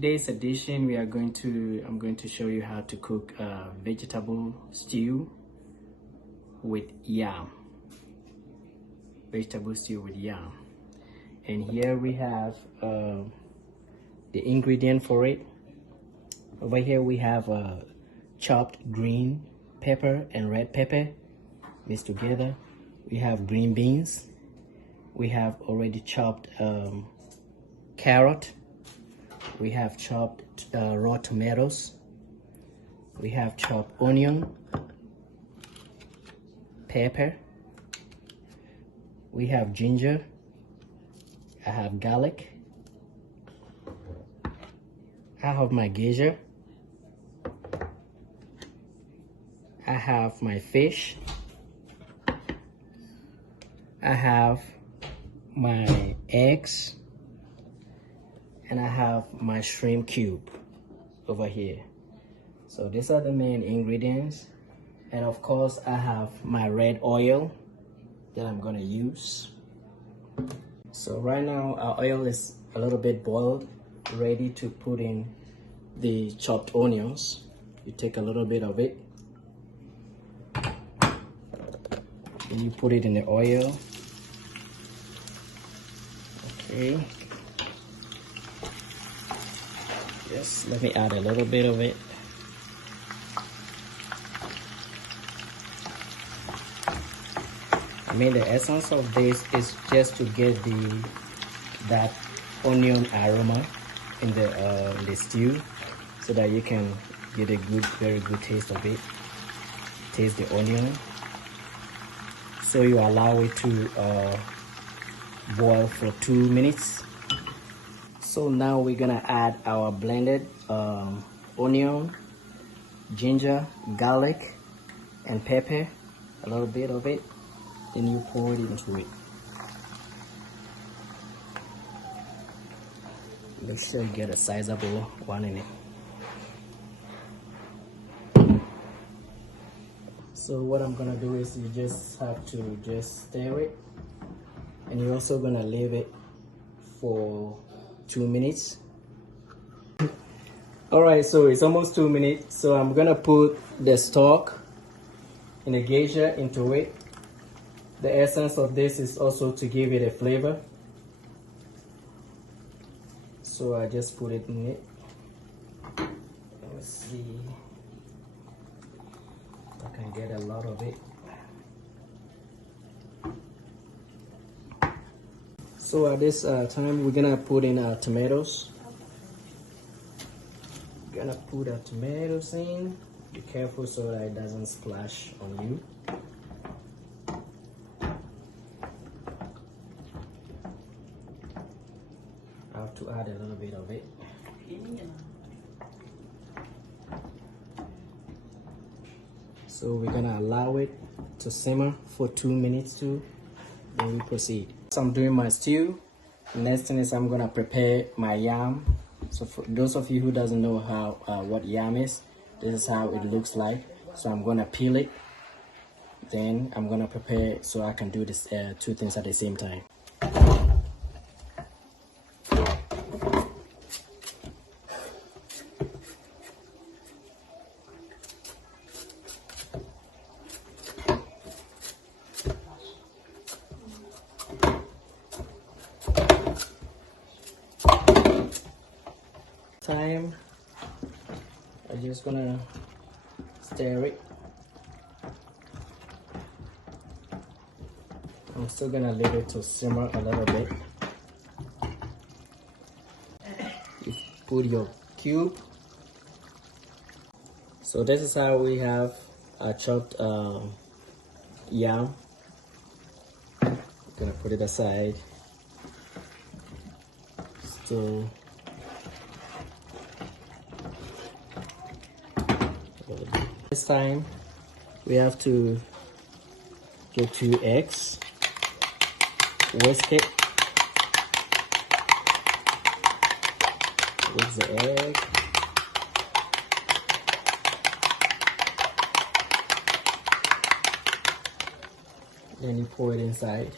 today's edition I'm going to show you how to cook a vegetable stew with yam. Vegetable stew with yam. And here we have the ingredient for it. Over here we have chopped green pepper and red pepper mixed together. We have green beans. We have already chopped carrot. We have chopped raw tomatoes. We have chopped onion, pepper. We have ginger. I have garlic. I have my ginger. I have my fish. I have my eggs. And I have my shrimp cube over here. So these are the main ingredients. And of course, I have my red oil that I'm gonna use. So right now, our oil is a little bit boiled, ready to put in the chopped onions. You take a little bit of it. Then you put it in the oil. Okay. Just let me add a little bit of it. I mean, the essence of this is just to get that onion aroma in the stew, so that you can get a very good taste of it. Taste the onion. So you allow it to boil for 2 minutes. So now we're gonna add our blended onion, ginger, garlic, and pepper, a little bit of it. Then you pour it into it. Make sure you get a sizable one in it. So what I'm gonna do is you just have to just stir it, and you're also gonna leave it for 2 minutes. All right, so it's almost 2 minutes. So I'm gonna put the stock in a geyser into it. The essence of this is also to give it a flavor. So I just put it in it. Let's see if I can get a lot of it. So at this time, we're gonna put in our tomatoes. We're gonna put our tomatoes in. Be careful so that it doesn't splash on you. I have to add a little bit of it. So we're gonna allow it to simmer for 2 minutes too. Then we proceed. So I'm doing my stew. The next thing is I'm gonna prepare my yam. So for those of you who doesn't know what yam is, this is how it looks like. So I'm gonna peel it. Then I'm gonna prepare so I can do this 2 things at the same time. I'm just gonna stir it. I'm still gonna leave it to simmer a little bit. You put your cube. So this is how we have our chopped yam. I'm gonna put it aside. So this time we have to get 2 eggs, whisk it, whisk the egg, then you pour it inside.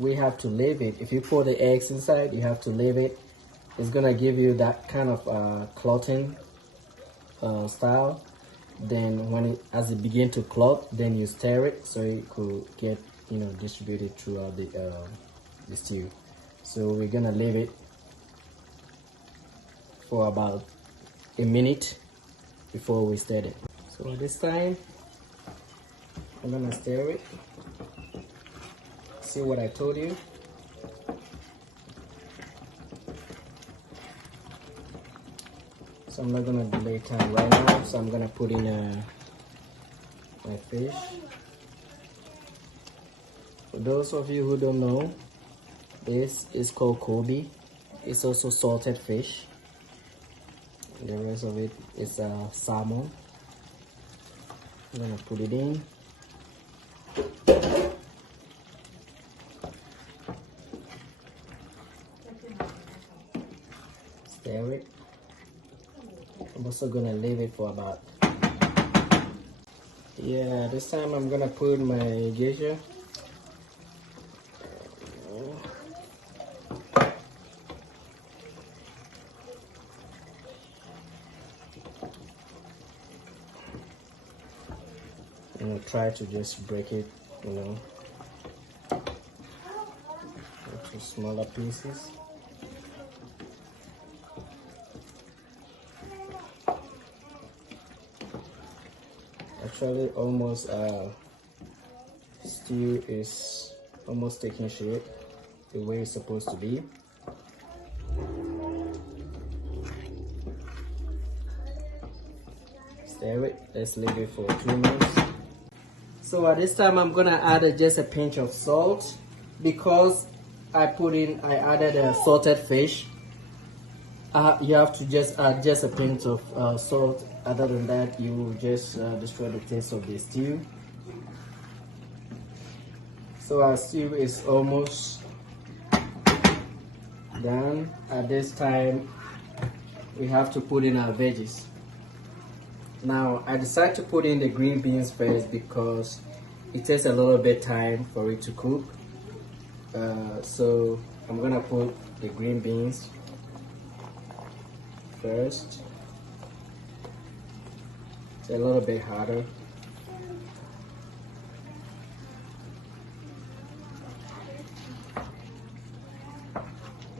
we have to leave it. If you pour the eggs inside, you have to leave it. It's gonna give you that kind of clotting style. Then as it begin to clot, then you stir it so it could get distributed throughout the stew. So we're gonna leave it for about a minute before we stir it. So this time I'm gonna stir it. See what I told you? So I'm not gonna delay time right now, so I'm gonna put in my fish. For those of you who don't know, this is called Kobe. It's also salted fish. The rest of it is salmon. I'm gonna put it in. Stir it. I'm also gonna leave it for about, this time I'm gonna put my geisha. And try to just break it, into smaller pieces. Actually, almost stew is almost taking shape the way it's supposed to be. Stir it. Let's leave it for 2 minutes. So at this time, I'm gonna add just a pinch of salt because I added salted fish. You have to just add just a pinch of salt. Other than that, you will just destroy the taste of the stew. So our stew is almost done. At this time, we have to put in our veggies. Now, I decided to put in the green beans first because it takes a little bit time for it to cook. So I'm gonna put the green beans first. It's a little bit harder.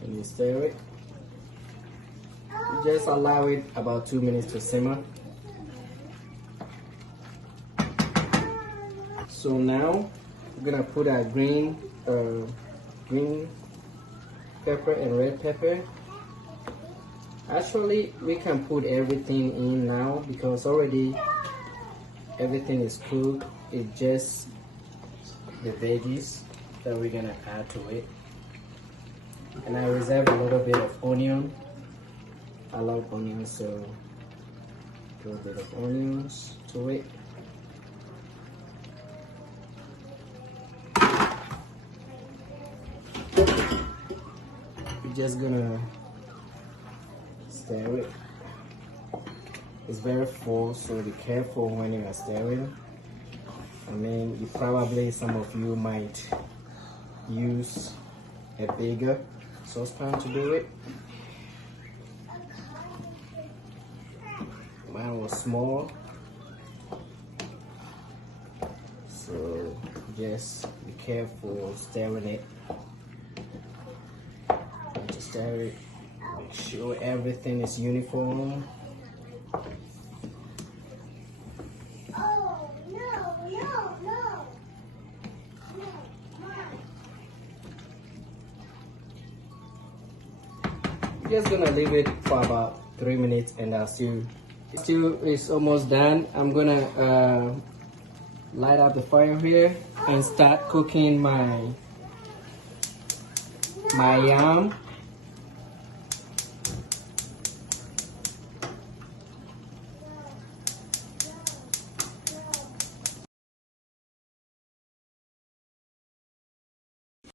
And you stir it. You just allow it about 2 minutes to simmer. So now we're gonna put our green pepper and red pepper. Actually, we can put everything in now because already everything is cooked. It's just the veggies that we're gonna add to it. And I reserve a little bit of onion. I love onions, so a little bit of onions to it. We're just gonna stir it. It's very full, so be careful when you are stirring. I mean, some of you might use a bigger saucepan to do it. Mine was small, so just be careful stirring it. Just stir it. Make sure everything is uniform. Just gonna leave it for about 3 minutes and our stew is almost done. I'm gonna light up the fire here and start cooking my yam.